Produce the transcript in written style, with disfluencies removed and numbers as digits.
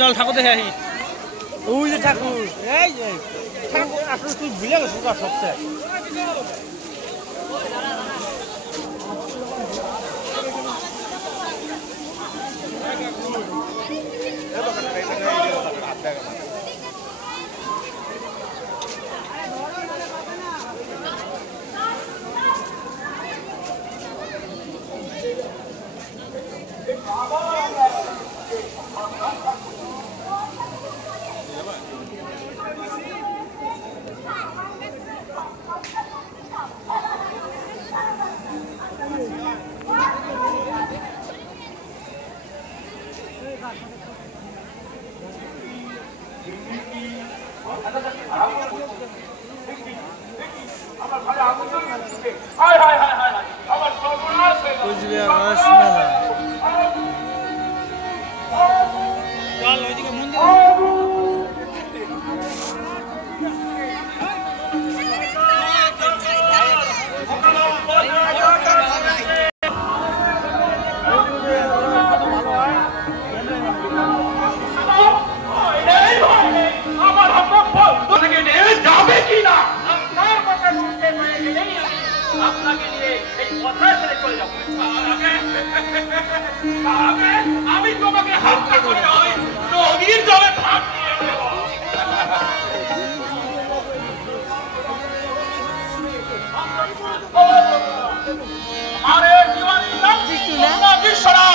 চল ঠাকুর দেখে আহি ওই যে ঠাকুর এই যে ঠাকুর আসলে তুই ভুলে গেছো সবচেয়ে আপনাকে নিয়ে এই কথা ছেড়ে চলে যাবো আমি তোমাকে হত্যা করে ওই নদীর জলে ভাগ দিয়ে দেব আরে জীবন বিশ্বনাথ